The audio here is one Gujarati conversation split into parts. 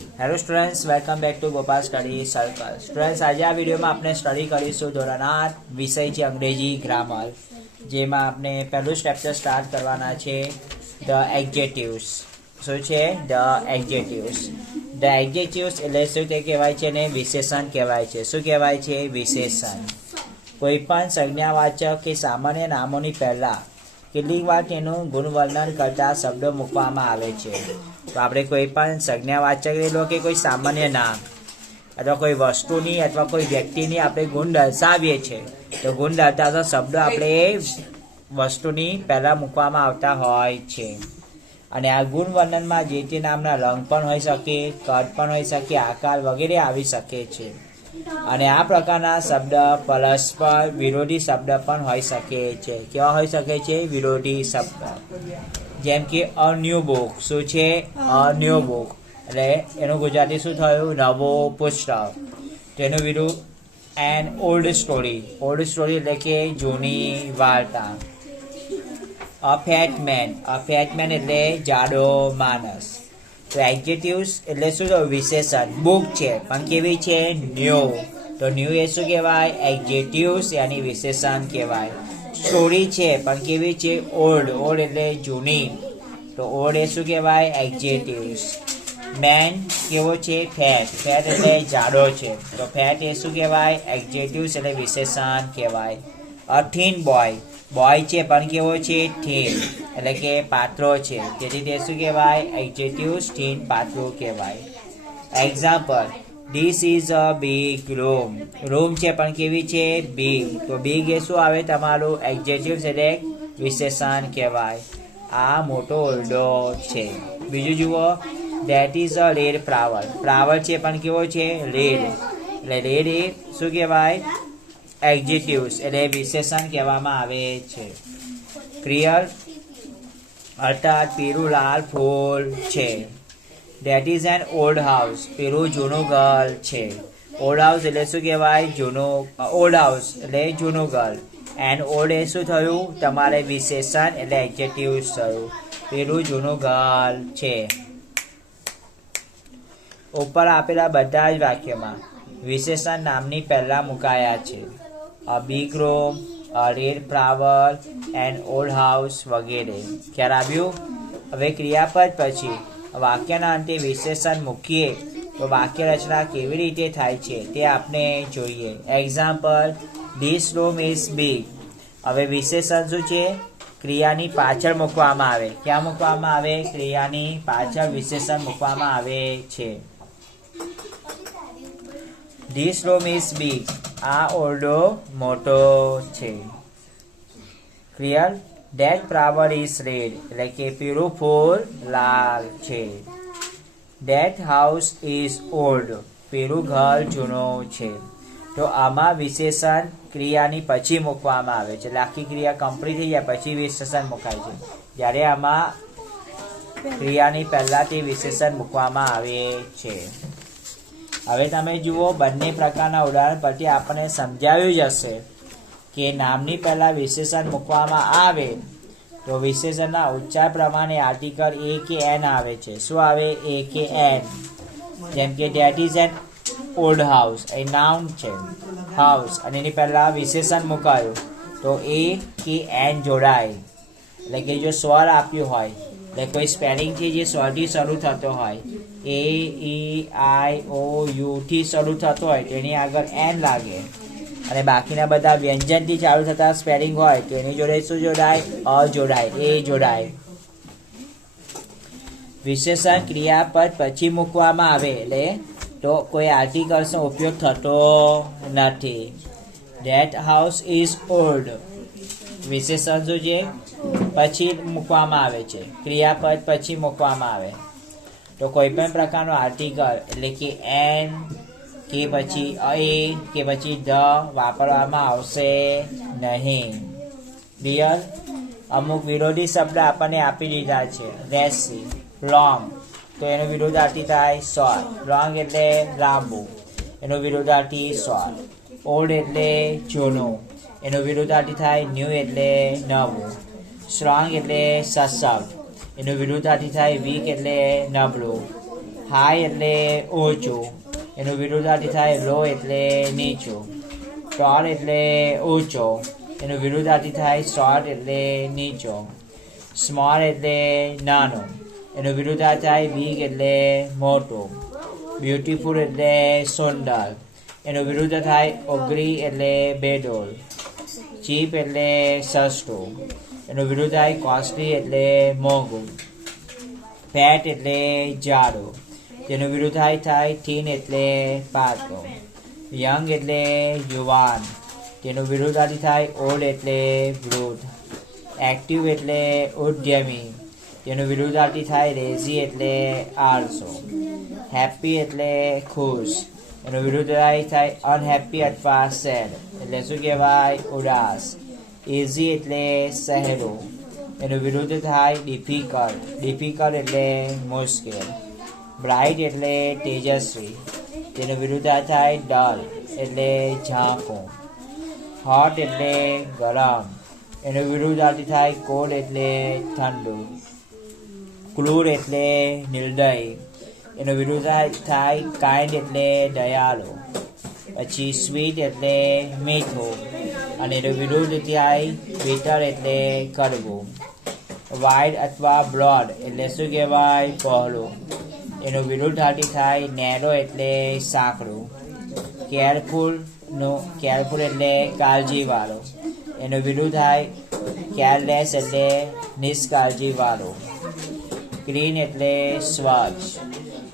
Hello students, welcome back to Gopal study circle. Students, આજે આ વિડીયોમાં આપણે સ્ટડી કરીશું ધોરણ 8 વિષય છે અંગ્રેજી ગ્રામર, જેમાં આપણે પહેલું ચેપ્ટર સ્ટાર્ટ કરવાના છે ધ એડજેક્ટિવ્સ. શું છે? The adjectives. ધ એડજેક્ટિવ્સ એટલે શું તે કહેવાય છે ને વિશેષણ કહેવાય છે. શું કહેવાય છે? વિશેષણ. કોઈ પણ સંજ્ઞાવાચક કે સામાન્ય નામોની પહેલાં કેટલીક વાર તેનું ગુણવર્ણન કરતા શબ્દો મૂકવામાં આવે છે. તો આપણે કોઈ પણ સંજ્ઞાવાચક એટલે કે કોઈ સામાન્ય નામ અથવા કોઈ વસ્તુની અથવા કોઈ વ્યક્તિની આપણે ગુણ દર્શાવીએ છીએ, તો ગુણ દર્શાવતા શબ્દો આપણે વસ્તુની પહેલાં મૂકવામાં આવતા હોય છે. અને આ ગુણ વર્ણનમાં જે તે નામના રંગ પણ હોઈ શકે, કદ પણ હોઈ શકે, આકાર વગેરે આવી શકે છે. અને આ પ્રકારના શબ્દ પરસ્પર વિરોધી શબ્દ પણ હોઈ શકે છે. કેવા હોઈ શકે છે? વિરોધી શબ્દ. જેમ કે અ ન્યૂ બુક. શું છે? અ ન્યૂ બુક એટલે એનું ગુજરાતી શું થયું? નવો પુસ્તક. તેનું વિરુદ્ધ an old story. Old story એટલે કે જૂની વાર્તા. A fat main. A fat main એટલે જાડો માણસ. તો એડજેક્ટિવ્સ એટલે શું થયું? વિશેષણ. બુક છે પણ કેવી છે? ન્યૂ. તો ન્યૂ એ શું કહેવાય? એડજેક્ટિવ્સ યાની વિશેષણ કહેવાય. સ્ટોરી છે પણ કેવી છે? ઓલ્ડ. ઓલ્ડ એટલે જૂની. તો ઓલ્ડ એ શું કહેવાય? એડજેક્ટિવ્સ. મેન કેવો છે? ફેટ. ફેટ એટલે જાડો છે. તો ફેટ એ શું કહેવાય? એડજેક્ટિવ્સ એટલે વિશેષણ કહેવાય. અ થીન બોય. બોય છે પણ કેવો છે? થીન એટલે કે પાતળો છે. તેથી તે શું કહેવાય? એડજેક્ટિવ્સ. થીન, પાતળું કહેવાય. Example: this is a big room. Room છે પણ કેવી છે? બિગ. તો બિગ એ શું આવે? તમારું એડજેક્ટિવ્સ એટલે વિશેષણ કહેવાય. આ મોટો ઓરડો છે. બીજું જુઓ, that is a red flower. Flower છે પણ કેવો છે? રેડ. એટલે રેડ એ શું કહેવાય? એડજેક્ટિવ્સ એટલે વિશેષણ કહેવામાં આવે છે. ક્લિયર? અર્થાત પીળું લાલ ફૂલ છે. That is an old house. પેલું જૂનું ઘર છે. ઓલ્ડ હાઉસ એટલે શું કહેવાય? જૂનું. ઓલ્ડ હાઉસ એટલે જૂનું ઘર. એન્ડ ઓલ્ડ એ શું થયું? તમારે વિશેષણ એટલે એડજેક્ટિવ્સ થયું. પેલું જૂનું ઘર છે. ઉપર આપેલા બધા જ વાક્યમાં વિશેષણ નામની પહેલા મુકાયા છે. A big room, a red flower, N old house વગેરે. ખ્યાલ આવ્યું? હવે ક્રિયાપદ પછી વાક્યના અંતે વિશેષણ મૂકીએ તો વાક્ય રચના કેવી રીતે થાય છે તે આપણે જોઈએ. Example: this room is big. હવે વિશેષણ શું છે? ક્રિયાની પાછળ મૂકવામાં આવે. ક્યાં મૂકવામાં આવે? ક્રિયાની પાછળ વિશેષણ મૂકવામાં આવે છે. This room is big. આ ઓરડો મોટો છે. Clear? That flower is red એટલે કે પીળું ફૂલ લાલ છે. That house is old. પેલું ઘર જૂનું છે. તો આમાં વિશેષણ ક્રિયાની પછી મૂકવામાં આવે છે. એટલે આખી ક્રિયા કમ્પ્લીટ થઈ જાય પછી વિશેષણ મુકાય છે. જ્યારે આમાં ક્રિયાની પહેલાંથી વિશેષણ મૂકવામાં આવે છે. હવે તમે જુઓ, બંને પ્રકારના ઉદાહરણ પરથી આપણને સમજાવ્યું જ હશે કે નામની પહેલાં વિશેષણ મૂકવામાં આવે તો વિશેષણના ઉચ્ચાર પ્રમાણે આર્ટિકલ એ કે એન આવે છે. શું આવે? એ કે એન. જેમ કે that is an old house a noun છે, હાઉસ, અને એની પહેલાં વિશેષણ મુકાયું તો એ કે એન જોડાય. એટલે કે જો સ્વર આપ્યું હોય એટલે કોઈ સ્પેલિંગથી જે સ્વરથી શરૂ થતો હોય, એ ઈ આઈ ઓ યુ થી શરૂ થતો હોય તો એની આગળ એન લાગે. અને બાકીના બધા વ્યંજનથી ચાલુ થતા સ્પેલિંગ હોય તો એની જોડે શું જોડાય? અ જોડાય, એ જોડાય. વિશેષણ ક્રિયાપદ પછી મૂકવામાં આવે એટલે તો કોઈ આર્ટિકલ્સનો ઉપયોગ થતો નથી. That house is old. વિશેષણ શું છે? પછી મૂકવામાં આવે છે. ક્રિયાપદ પછી મૂકવામાં આવે તો કોઈ પણ પ્રકારનો આર્ટિકલ એટલે કે એન કે પછી એ કે પછી ધ વાપરવામાં આવશે નહીં. ક્લિયર? અમુક વિરોધી શબ્દ આપણને આપી દીધા છે. લેસી, લોંગ, તો એનો વિરોધાર્થી થાય શોર્ટ. લોંગ એટલે લાંબુ, એનો વિરોધાર્થી શોર્ટ. ઓલ્ડ એટલે જૂનું, એનો વિરોધાર્થી થાય ન્યૂ એટલે નવું. સ્ટ્રોંગ એટલે સશક્ત, એનો વિરોધાર્થી થાય વીક એટલે નબળું. હાઈ એટલે ઊંચું, એનું વિરુદ્ધાર્થી થાય લો એટલે નીચું. ટોલ એટલે ઊંચો, એનું વિરુદ્ધાર્થી થાય શોર્ટ એટલે નીચો. સ્મોલ એટલે નાનો, એનું વિરુદ્ધાર્થી થાય બિગ એટલે મોટો. બ્યુટીફુલ એટલે સુંદર, એનું વિરુદ્ધ થાય ઓગરી એટલે બેડોલ. ચીપ એટલે સસ્તું, એનું વિરુદ્ધ થાય કોસ્ટલી એટલે મોંઘું. ફેટ એટલે જાડો, તેનું વિરુદ્ધ થાય થીન એટલે પાતળો. યંગ એટલે યુવાન, તેનું વિરુદ્ધાર્થી થાય ઓલ્ડ એટલે વૃદ્ધ. એક્ટિવ એટલે ઉદ્યમી, તેનું વિરુદ્ધાર્થી થાય લેઝી એટલે આળસો. હેપી એટલે ખુશ, એનું વિરુદ્ધાર્થી થાય અનહેપી અથવા સેડ એટલે શું કહેવાય? ઉદાસ. ઇઝી એટલે સહેલું, એનું વિરુદ્ધ થાય ડિફિકલ્ટ. ડિફિકલ્ટ એટલે મુશ્કેલ. બ્રાઇટ એટલે તેજસ્વી, તેનું વિરુદ્ધ થાય ડલ એટલે ઝાંખું. હોટ એટલે ગરમ, એનું વિરુદ્ધાર્થી થાય કોલ્ડ એટલે ઠંડુ. ક્રૂર એટલે નિર્દય, એનો વિરુદ્ધ થાય કાઇન્ડ એટલે દયાળુ. પછી સ્વીટ એટલે મીઠું, અને એનો વિરુદ્ધ થાય બીટર એટલે કડવું. વાઇડ અથવા બ્રોડ એટલે શું કહેવાય? પહોળું, એનો વિરુદ્ધાર્થી થાય નેરો એટલે સાંકડું. કેરફુલ એટલે કાળજીવાળો, એનો વિરુદ્ધ થાય કેરલેસ એટલે નિષ્કાળજીવાળો. ક્લીન એટલે સ્વચ્છ,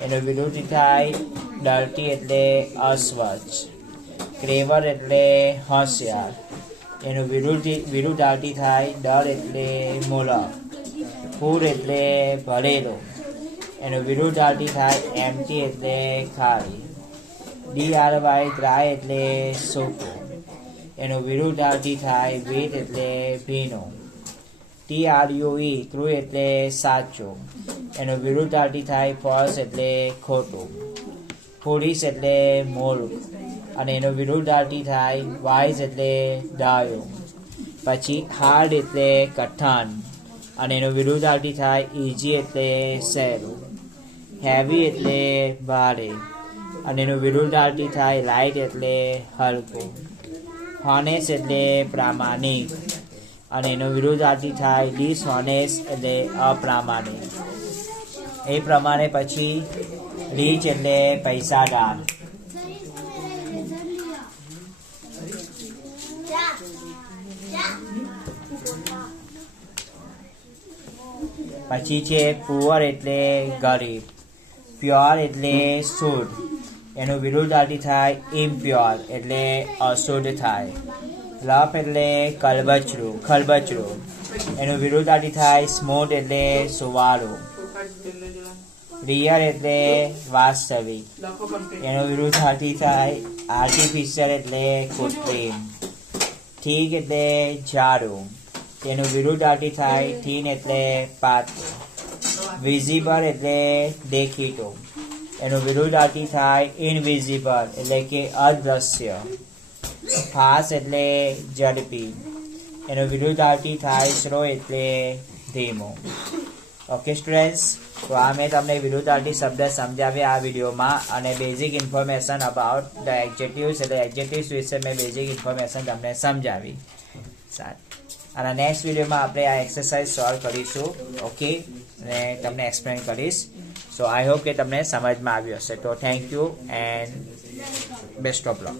એનો વિરુદ્ધ થાય ડર્ટી એટલે અસ્વચ્છ. ક્લેવર એટલે હોશિયાર, એનું વિરુદ્ધાર્થી થાય ડર એટલે મૂલક. ફૂલ એટલે ભરેલો, એનું વિરુદ્ધાર્થી થાય એમ્પટી એટલે ખાલી. DRY ડ્રાય એટલે સૂકું, એનું વિરુદ્ધાર્થી થાય વેટ એટલે ભીનો. TRUE ટ્રુ એટલે સાચું, એનું વિરુદ્ધાર્થી થાય ફોલ્સ એટલે ખોટું. ફૂલિશ એટલે મૂર્ખ, અને એનો વિરુદ્ધાર્થી થાય વાઇઝ એટલે ડાયો. પછી હાર્ડ એટલે કઠણ, અને એનો વિરુદ્ધાર્થી થાય ઇઝી એટલે સહેલું. હેવી એટલે ભારે, અને એનું વિરુદ્ધાર્થી થાય લાઇટ એટલે હલકું. હોનેસ્ટ એટલે પ્રામાણિક, અને એનો વિરુદ્ધાર્થી થાય ડિસહોનેસ્ટ એટલે અપ્રામાણિક. એ પ્રમાણે પછી રીચ એટલે પૈસાદાર. પછી છે પુઅર એટલે ગરીબ. પ્યોર એટલે શુદ્ધ, એનું વિરુદ્ધાર્થી થાય ઇમ્પ્યોર એટલે અશુદ્ધ થાય. રફ એટલે ખરબચડું, એનું વિરુદ્ધાર્થી થાય સ્મૂથ એટલે સુવાળું. રિયલ એટલે વાસ્તવિક, એનો વિરુદ્ધાર્થી થાય આર્ટિફિશિયલ એટલે કૃત્રિમ. થીક એટલે જાડું, તેનું વિરુદ્ધાર્થી થાય થીન એટલે પાતળું. વિઝિબલ એટલે દેખીતું, એનું વિરુદ્ધાર્થી થાય ઇનવિઝિબલ એટલે કે અદ્રશ્ય. ફાસ્ટ એટલે ઝડપી, એનો વિરુદ્ધાર્થી થાય સ્લો એટલે ધીમો. ઓકે સ્ટુડન્ટ્સ, તો આ મેં તમને વિરુદ્ધાર્થી શબ્દ સમજાવ્યા આ વિડીયોમાં, અને basic information about the adjectives એટલે એડજેક્ટિવ્સ વિશે મેં બેઝિક ઇન્ફોર્મેશન તમને સમજાવી. સારું, અને નેક્સ્ટ વિડીયોમાં આપણે આ એક્સરસાઇઝ સોલ્વ કરીશું. ઓકે, અને તમને એક્સપ્લેન કરીશ. સો આઈ હોપ કે તમને સમજમાં આવ્યું હશે. તો thank you and best of luck.